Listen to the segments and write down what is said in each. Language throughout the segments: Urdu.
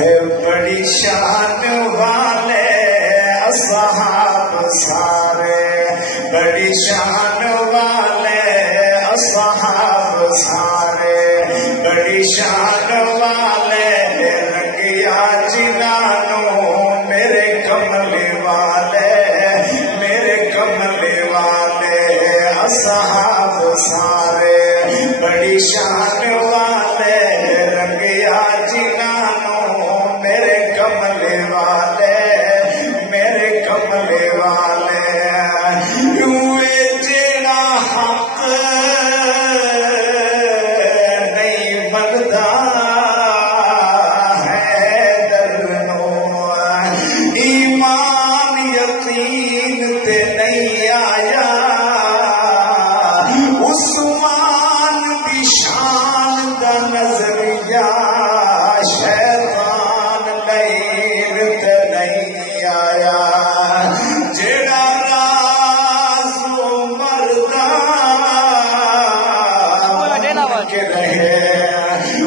بڑی شان والے اصحاب سارے، بڑی شان والے اصحاب سارے، بڑی شان والے لگیا جنانوں میرے کملے والے، میرے کملے والے اصحاب سارے، بڑی شان والے لگیا جنانوں میرے کملے والے، میرے کملے والے روئے جیڑا حق نہیں بنتا ہے درنو، ایمان یقین تے نہیں آیا، عثمان دی شان دا نظریہ شیطان لین تے نہیں آیا، جیڑا راز مردہ کے رہے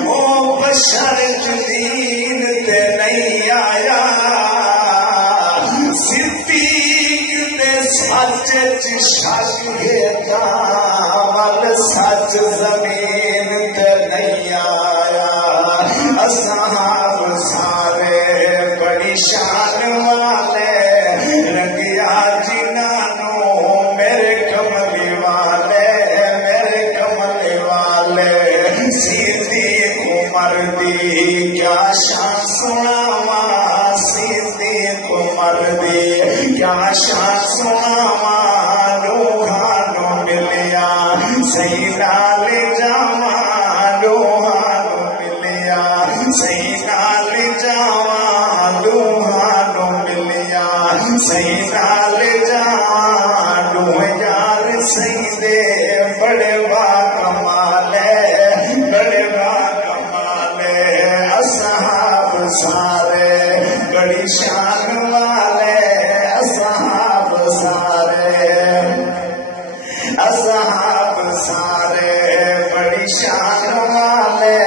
او بشر جدید تے نہیں آیا، صدیق تے سچ شک گیتا ول سچ زمین تے نہیں آیا، اصحاب سارے بڑی شان والے رنگیا جنانوں میرے کملے والے، میرے کملے والے صدیق عمر دی کیا شان سناواں، صدیق عمر دی کیا شان سناواں، روحانو ملیا صحیح نال جاواں، روحانو ملیا صحیح نال جاواں، روحانو ملیا صحیح نال جاواں، روح یار صحیح دے بڑے با کمال ہے، بڑے با کمال ہے، اصحاب سارے بڑی شان والے اصحاب سارے، اصحاب سارے بڑی شان والے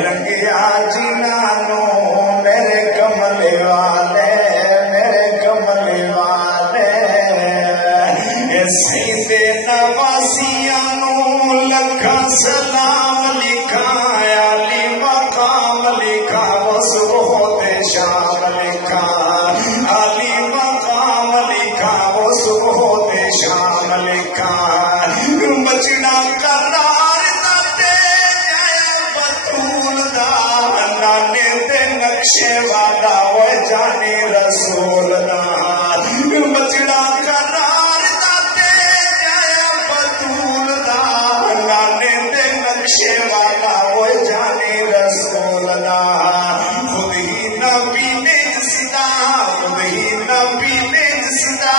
رنگیا جنانوں میرے کملے والے، میرے کملے والے سیدے نواسیاں نو لکھا سلام لکھا، علی مقام لکھا، وصبح شام لکھا، علی مقام لکھا، وصبح شام لکھا، بچڑا کرار دے جائے بطول دا، نانے دے نقشے والا وہ جانے رسول دا، بچڑا کرار دے جائے بطول دا، نانے دے نقشے والا وہ جانے رسول دا، خود ہی نبی نے جسدا، خود ہی نبی نے جسدا،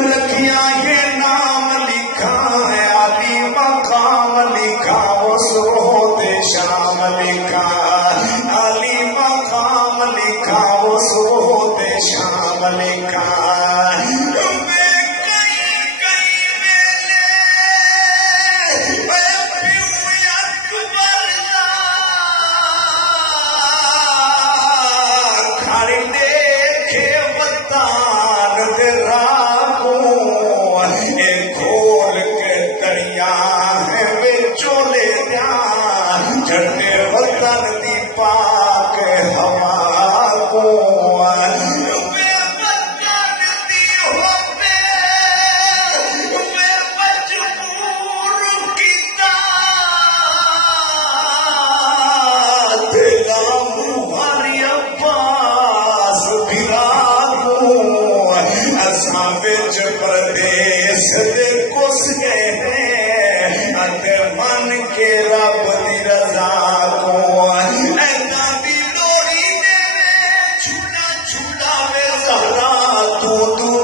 رکھیا یہ نام لکھا ہے، علی مقام لکھا، وصبح شام لکھا، علی مقام لکھا، وصبح شام لکھا، جھنڈے وطن دی پاک ہوا کو، پردیس دے کس گئے ہیں من کے رب دی رضا کو، اینا دی لوڑی دے چھوڑا چھوڑا وے زہرا، تو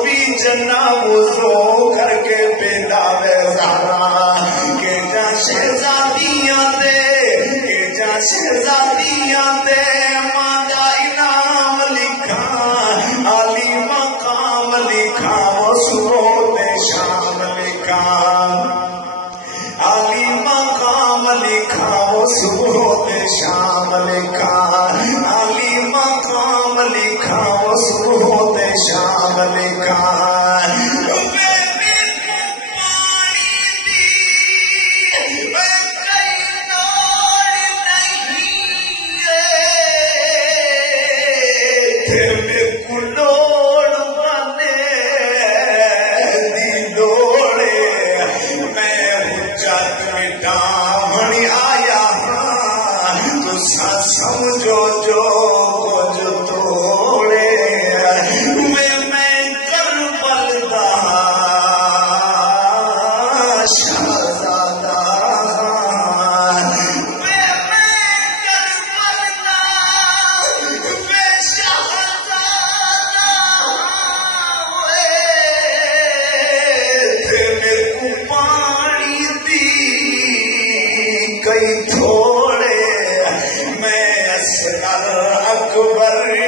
بھی جنا وضو کر کے پیدا وے زہرا، کہ جا شہزادیاں دے، کہ جا شہزادیاں دے ماں انعام لکھا، علی مقام لکھا، وصبح شام لکھا، علی مقام لکھا، وصبح شام لکھا، علی سمجھو جو توڑے میں کربل دا شہزادہ میں کربل دا بے شہزادہ تیرے کو پانی دی کئی تھوڑے میں اصغر اکبر